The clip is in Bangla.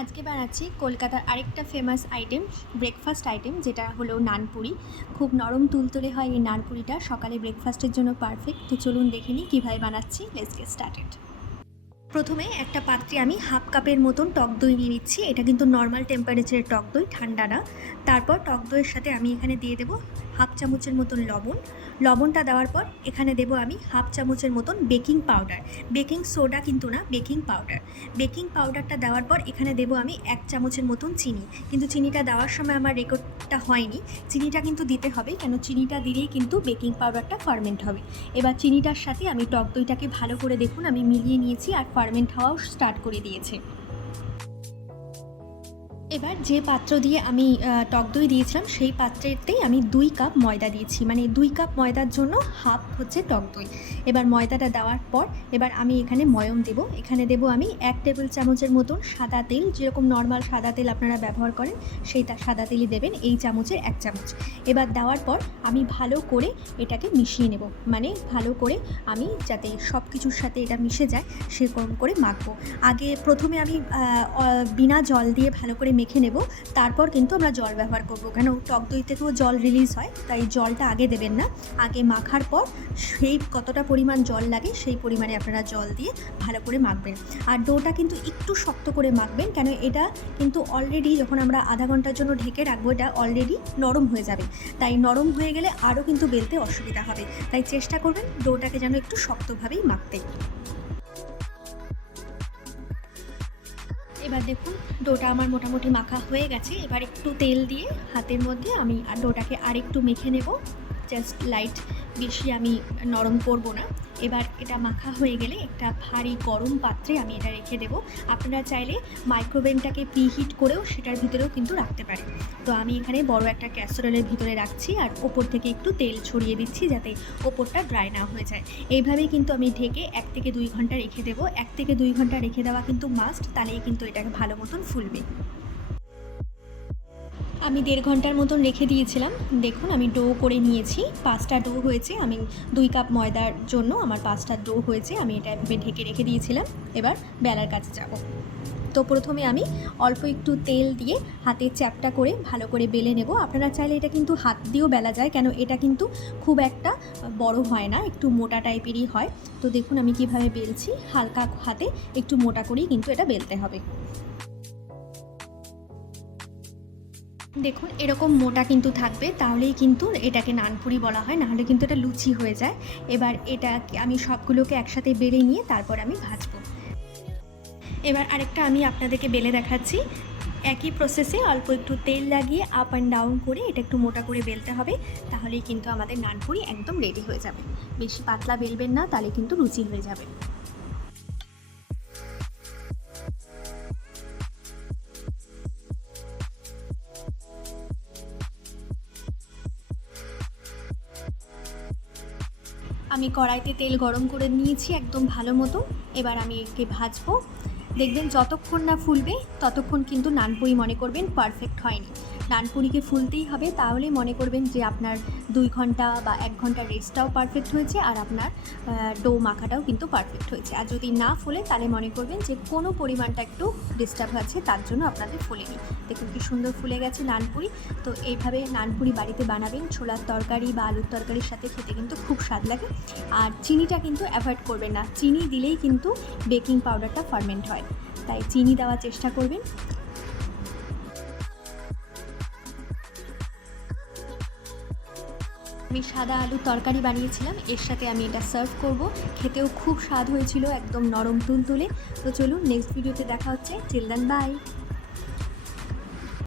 আজকে বানাচ্ছি কলকাতার আরেকটা ফেমাস আইটেম ব্রেকফাস্ট আইটেম যেটা হলো নানপুরি। খুব নরম তুলতুলে হয় এই নানপুরিটা, সকালে ব্রেকফাস্টের জন্য পারফেক্ট তো চলুন দেখে নিই কীভাবে বানাচ্ছি। লেটস গেট স্টার্টেড প্রথমে একটা পাত্রে আমি হাফ কাপের মতন টক দই নিয়ে নিচ্ছি। এটা কিন্তু নর্মাল টেম্পারেচারের টক দই, ঠান্ডা না। তারপর টক দইয়ের সাথে আমি এখানে দিয়ে দেবো হাফ চামচের মতন লবণ। লবণটা দেওয়ার পর এখানে দেবো আমি হাফ চামচের মতন বেকিং পাউডার বেকিং সোডা কিন্তু না বেকিং পাউডার বেকিং পাউডারটা দেওয়ার পর এখানে দেবো আমি এক চামচের মতন চিনি। কিন্তু চিনিটা দেওয়ার সময় আমার রেকর্ডটা হয়নি। চিনিটা কিন্তু দিতে হবে, কেন চিনিটা দিলেই কিন্তু বেকিং পাউডারটা ফার্মেন্ট হবে। এবার চিনিটার সাথে আমি টক দইটাকে ভালো করে দেখুন, আমি মিলিয়ে নিয়েছি আর ফার্মেন্ট হাউস স্টার্ট করে দিয়েছে। এবার যে পাত্র দিয়ে আমি টক দই দিয়েছিলাম, সেই পাত্রেতেই আমি দুই কাপ ময়দা দিয়েছি। মানে দুই কাপ ময়দার জন্য হাফ হচ্ছে টক দই। এবার ময়দাটা দেওয়ার পর এবার আমি এখানে ময়ম দেব। এখানে দেব আমি এক টেবিল চামচের মতন সাদা তেল। যেরকম নর্মাল সাদা তেল আপনারা ব্যবহার করেন সেই সাদা তেলই দেবেন, এই চামচের এক চামচ। এবার দেওয়ার পর আমি ভালো করে এটাকে মিশিয়ে নেব। মানে ভালো করে আমি যাতে সব কিছুর সাথে এটা মিশে যায়, সেরকম করে মাখবো। আগে প্রথমে আমি বিনা জল দিয়ে ভালো করে মেখে নেব। তারপর কিন্তু আমরা জল ব্যবহার করব। কেন? টক দই থেকেও জল রিলিজ হয়, তাই জলটা আগে দেবেন না। আগে মাখার পর সেই কতটা পরিমাণ জল লাগে সেই পরিমাণে আপনারা জল দিয়ে ভালো করে মাখবেন। আর ডোটা কিন্তু একটু শক্ত করে মাখবেন, কেন? এটা কিন্তু অলরেডি যখন আমরা আধা ঘণ্টার জন্য ঢেকে রাখব, এটা অলরেডি নরম হয়ে যাবে। তাই নরম হয়ে গেলে আরও কিন্তু বেলতে অসুবিধা হবে। তাই চেষ্টা করবেন ডোটাকে যেন একটু শক্তভাবেই মাখতে। এবার দেখুন, ডোটা আমার মোটামুটি মাখা হয়ে গেছে। এবার একটু তেল দিয়ে হাতের মধ্যে আমি আর ডোটাকে আরেকটু মেখে নেব। জাস্ট লাইট বেশি আমি নরম করব না। এবার এটা মাখা হয়ে গেলে একটা ভারী গরম পাত্রে আমি এটা রেখে দেবো। আপনারা চাইলে মাইক্রোওভেনটাকে প্রিহিট করেও সেটার ভিতরেও কিন্তু রাখতে পারেন। তো আমি এখানে বড় একটা ক্যাসেরোলের ভিতরে রাখছি আর ওপর থেকে একটু তেল ছড়িয়ে দিচ্ছি যাতে ওপরটা ড্রাই না হয়ে যায়। এইভাবেই কিন্তু আমি ঢেকে এক থেকে দুই ঘণ্টা রেখে দেবো। এক থেকে দুই ঘণ্টা রেখে দেওয়া কিন্তু মাস্ট, তাহলেই কিন্তু এটাকে ভালো মতন ফুলবে। আমি দেড় ঘণ্টার মতন রেখে দিয়েছিলাম। দেখুন, আমি ডো করে নিয়েছি। পাঁচটা ডো হয়েছে। আমি দুই কাপ ময়দার জন্য আমার পাঁচটা ডো হয়েছে। আমি এটা এভাবে ঢেকে রেখে দিয়েছিলাম। এবার বেলার কাছে যাব। তো প্রথমে আমি অল্প একটু তেল দিয়ে হাতে চ্যাপটা করে ভালো করে বেলে নেব। আপনারা চাইলে এটা কিন্তু হাত দিয়েও বেলা যায়, কেন এটা কিন্তু খুব একটা বড় হয় না, একটু মোটা টাইপেরই হয়। তো দেখুন, আমি কীভাবে বেলছি। হালকা হাতে একটু মোটা করেই কিন্তু এটা বেলতে হবে। দেখুন, এরকম মোটা কিন্তু থাকবে, তাহলেই কিন্তু এটাকে নানপুরি বলা হয়, নাহলে কিন্তু এটা লুচি হয়ে যায়। এবার এটা আমি সবগুলোকে একসাথে বেলে নিয়ে তারপর আমি ভাজবো। এবার আরেকটা আমি আপনাদেরকে বেলে দেখাচ্ছি। একই প্রসেসে অল্প একটু তেল লাগিয়ে আপ অ্যান্ড ডাউন করে এটা একটু মোটা করে বেলতে হবে, তাহলেই কিন্তু আমাদের নানপুরি একদম রেডি হয়ে যাবে। বেশি পাতলা বেলবেন না, তাহলে কিন্তু লুচি হয়ে যাবে। আমি কড়াইতে তেল গরম করে নিয়েছি একদম ভালো মতো। এবার আমি একে ভাজবো। দেখবেন যতক্ষণ না ফুলবে, ততক্ষণ কিন্তু নানপুরি মনে করবেন পারফেক্ট হয়নি। নানপুরিকে ফুলতেই হবে তাহলে মনে করবেন যে আপনার দুই ঘণ্টা বা এক ঘণ্টা রেস্টটাও পারফেক্ট হয়েছে আর আপনার ডো মাখাটাও কিন্তু পারফেক্ট হয়েছে। আর যদি না ফুলে, তাহলে মনে করবেন যে কোনো পরিমাণটা একটু ডিস্টার্ব আছে তার জন্য আপনাদের ফুলেনি। দেখুন কি সুন্দর ফুলে গেছে নানপুরি। তো এইভাবে নানপুরি বাড়িতে বানাবেন, ছোলার তরকারি বা আলুর তরকারির সাথে খেতে কিন্তু খুব স্বাদ লাগে। আর চিনিটা কিন্তু অ্যাভয়েড করবেন না। চিনি দিলেই কিন্তু বেকিং পাউডারটা ফার্মেন্ট হয়। তাই চিনি দেওয়ার চেষ্টা করবেন। আমি সাদা আলু তরকারি বানিয়েছিলাম। এর সাথে আমি এটা সার্ভ করব। খেতেও খুব স্বাদ হয়েছিল, একদম নরম তুলতুলে। তো চলুন নেক্সট ভিডিওতে দেখা হচ্ছে। Children by